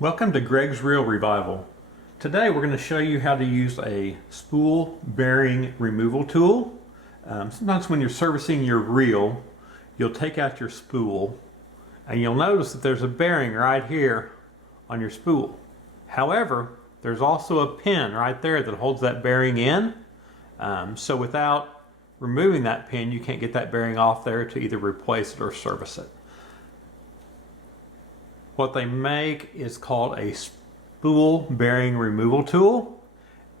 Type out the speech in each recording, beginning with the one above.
Welcome to Greg's Reel Revival. Today we're going to show you how to use a spool bearing removal tool. Sometimes when you're servicing your reel, you'll take out your spool and you'll notice that there's a bearing right here on your spool. However, there's also a pin right there that holds that bearing in. So without removing that pin, you can't get that bearing off there to either replace it or service it. What they make is called a spool bearing removal tool,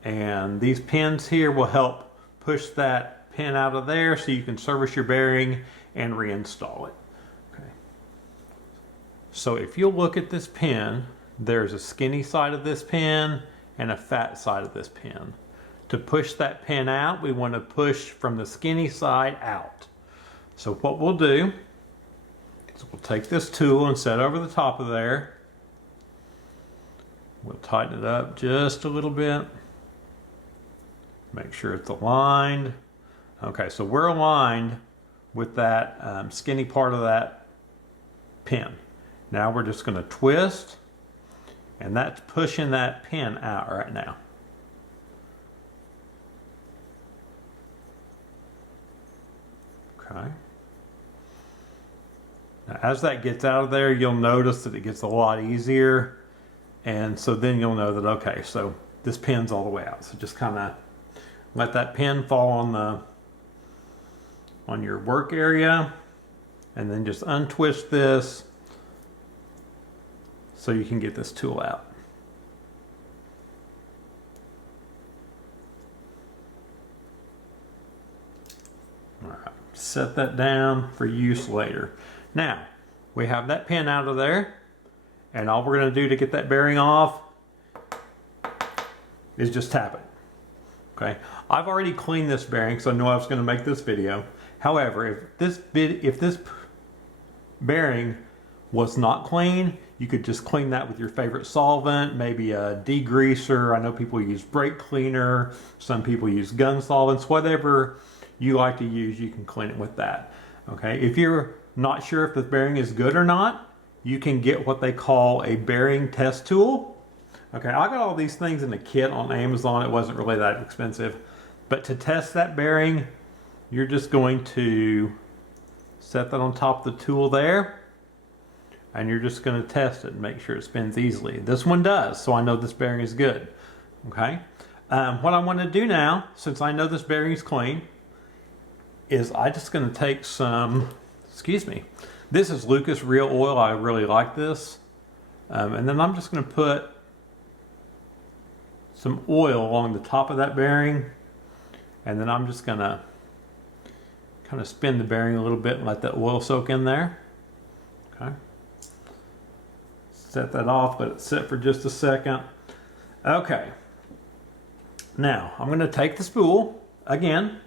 and these pins here will help push that pin out of there so you can service your bearing and reinstall it. Okay. So if you'll look at this pin, there's a skinny side of this pin and a fat side of this pin. To push that pin out, we want to push from the skinny side out. So what we'll do, so we'll take this tool and set it over the top of there. We'll tighten it up just a little bit. Make sure it's aligned. Okay, so we're aligned with that skinny part of that pin. Now we're just going to twist, and that's pushing that pin out right now. Okay. Now, as that gets out of there, you'll notice that it gets a lot easier, and so then you'll know that, okay, so this pin's all the way out. So just kind of let that pin fall on your work area, and then just untwist this so you can get this tool out. All right, set that down for use later. Now, we have that pin out of there, and all we're going to do to get that bearing off is just tap it. Okay, I've already cleaned this bearing, so I know I was going to make this video. However, if this bearing was not clean, you could just clean that with your favorite solvent, maybe a degreaser. I know people use brake cleaner, some people use gun solvents, whatever you like to use, you can clean it with that. Okay, if you're not sure if the bearing is good or not, you can get what they call a bearing test tool. Okay, I got all these things in a kit on Amazon. It wasn't really that expensive. But to test that bearing, you're just going to set that on top of the tool there, and you're just going to test it and make sure it spins easily. This one does, so I know this bearing is good. Okay, what I want to do now, since I know this bearing is clean, is I'm just going to take some, this is Lucas Reel Oil. I really like this. And then I'm just going to put some oil along the top of that bearing, and then I'm just going to kind of spin the bearing a little bit and let that oil soak in there. Okay. Set that off, let it sit for just a second. Okay. Now, I'm going to take the spool again.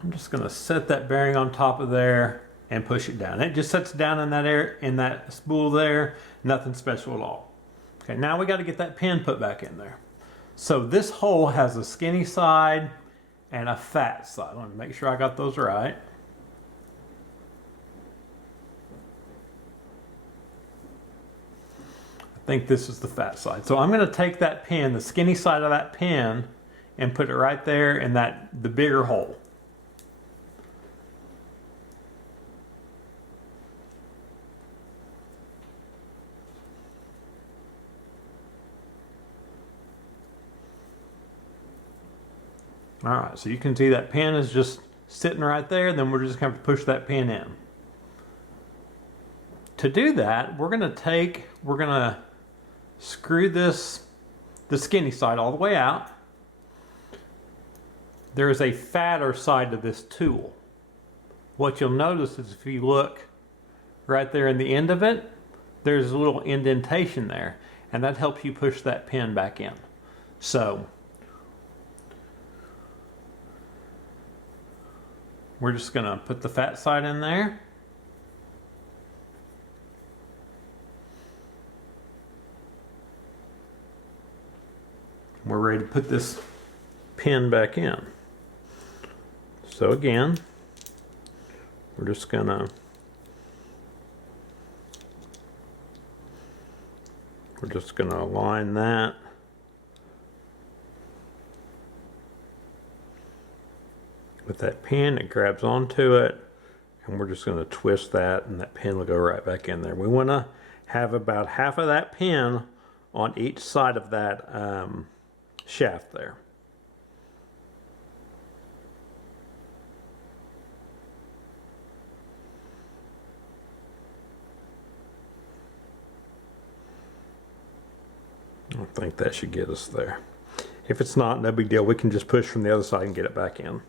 I'm just going to set that bearing on top of there and push it down. It just sets down in that that spool there, nothing special at all. Okay, now we got to get that pin put back in there. So this hole has a skinny side and a fat side. Let me make sure I got those right. I think this is the fat side. So I'm going to take that pin, the skinny side of that pin, and put it right there in the bigger hole. All right, so you can see that pin is just sitting right there, then we're just going to push that pin in. To do that, we're going to screw the skinny side all the way out. There is a fatter side to this tool. What you'll notice is if you look right there in the end of it, there's a little indentation there, and that helps you push that pin back in. So we're just going to put the fat side in there. We're ready to put this pin back in. So again, we're just going to We're just going to align that. With that pin, it grabs onto it, and we're just going to twist that, and that pin will go right back in there. We want to have about half of that pin on each side of that shaft there. I think that should get us there. If it's not, no big deal. We can just push from the other side and get it back in.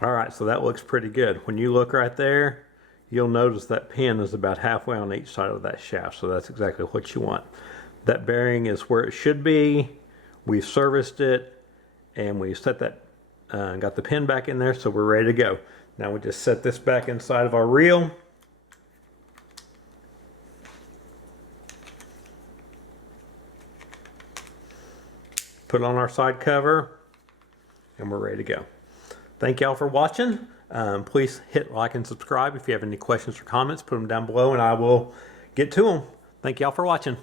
All right, so that looks pretty good. When you look right there, you'll notice that pin is about halfway on each side of that shaft, so that's exactly what you want. That bearing is where it should be. We've serviced it, and we set that, got the pin back in there, so we're ready to go. Now we just set this back inside of our reel. Put on our side cover, and we're ready to go. Thank y'all for watching. Please hit like and subscribe. If you have any questions or comments, put them down below and I will get to them. Thank y'all for watching.